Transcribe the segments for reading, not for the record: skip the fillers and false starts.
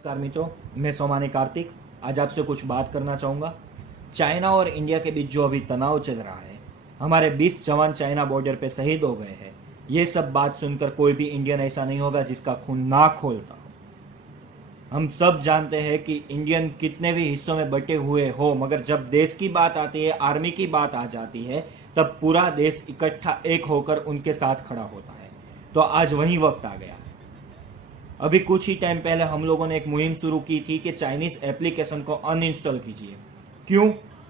नमस्कार मित्रों, मैं सोमानी कार्तिक आज आपसे कुछ बात करना चाहूँगा। चाइना और इंडिया के बीच जो अभी तनाव चल रहा है, हमारे 20 जवान चाइना बॉर्डर पे शहीद हो गए हैं। ये सब बात सुनकर कोई भी इंडियन ऐसा नहीं होगा जिसका खून ना खोलता हो। हम सब जानते हैं कि इंडियन कितने भी हिस्सों में बटे हुए हो, मगर जब देश की बात आती है, आर्मी की बात आ जाती है, तब पूरा देश इकट्ठा एक होकर उनके साथ खड़ा होता है। तो आज वही वक्त आ गया। अभी कुछ ही टाइम पहले हम लोगों ने एक मुहिम शुरू की थी कि चाइनीज एप्लीकेशन को अनइंस्टॉल कीजिए। क्यों?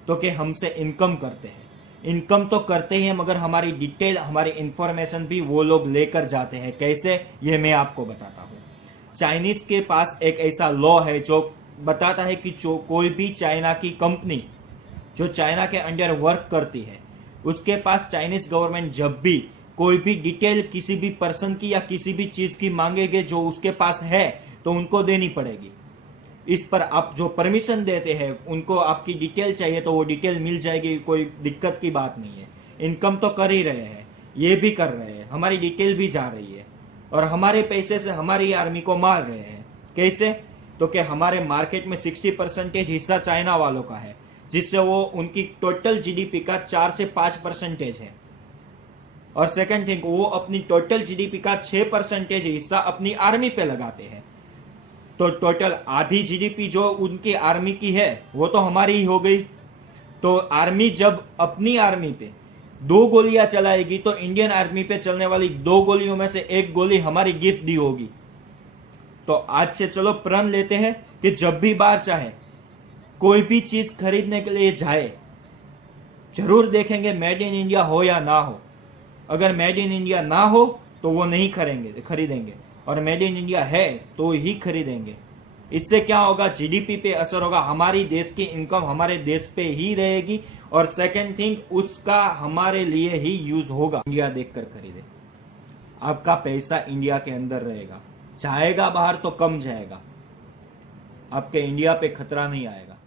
तो कि हमसे इनकम करते हैं। इनकम तो करते ही हैं, मगर हमारी डिटेल, हमारी इंफॉर्मेशन भी वो लोग लेकर जाते हैं। कैसे, ये मैं आपको बताता हूँ। चाइनीज के पास एक ऐसा लॉ है जो बताता है कि जो कोई भी चाइना की कंपनी जो चाइना के अंडर वर्क करती है, उसके पास चाइनीज गवर्नमेंट जब भी कोई भी डिटेल किसी भी पर्सन की या किसी भी चीज की मांगेगे जो उसके पास है, तो उनको देनी पड़ेगी। इस पर आप जो परमिशन देते हैं, उनको आपकी डिटेल चाहिए तो वो डिटेल मिल जाएगी, कोई दिक्कत की बात नहीं है। इनकम तो कर ही रहे हैं, ये भी कर रहे हैं, हमारी डिटेल भी जा रही है और हमारे पैसे से हमारी आर्मी को मार रहे हैं। कैसे? तो कि हमारे मार्केट में 60% हिस्सा चाइना वालों का है, जिससे वो उनकी टोटल जीडीपी का 4 से 5% है। और सेकंड थिंग, वो अपनी टोटल जीडीपी का 6% हिस्सा अपनी आर्मी पे लगाते हैं। तो टोटल आधी जीडीपी जो उनकी आर्मी की है, वो तो हमारी ही हो गई। तो आर्मी जब अपनी आर्मी पे 2 गोलियां चलाएगी, तो इंडियन आर्मी पे चलने वाली 2 गोलियों में से 1 गोली हमारी गिफ्ट दी होगी। तो आज से चलो प्रण लेते हैं कि जब भी बाहर चाहे कोई भी चीज खरीदने के लिए जाए, जरूर देखेंगे मेड इन इंडिया हो या ना हो। अगर मेड इन इंडिया ना हो तो वो नहीं खरीदेंगे, और मेड इन इंडिया है तो ही खरीदेंगे। इससे क्या होगा? जीडीपी पे असर होगा, हमारी देश की इनकम हमारे देश पे ही रहेगी, और सेकंड थिंग, उसका हमारे लिए ही यूज होगा। इंडिया देखकर खरीदे, आपका पैसा इंडिया के अंदर रहेगा, जाएगा बाहर तो कम जाएगा, आपके इंडिया पे खतरा नहीं आएगा।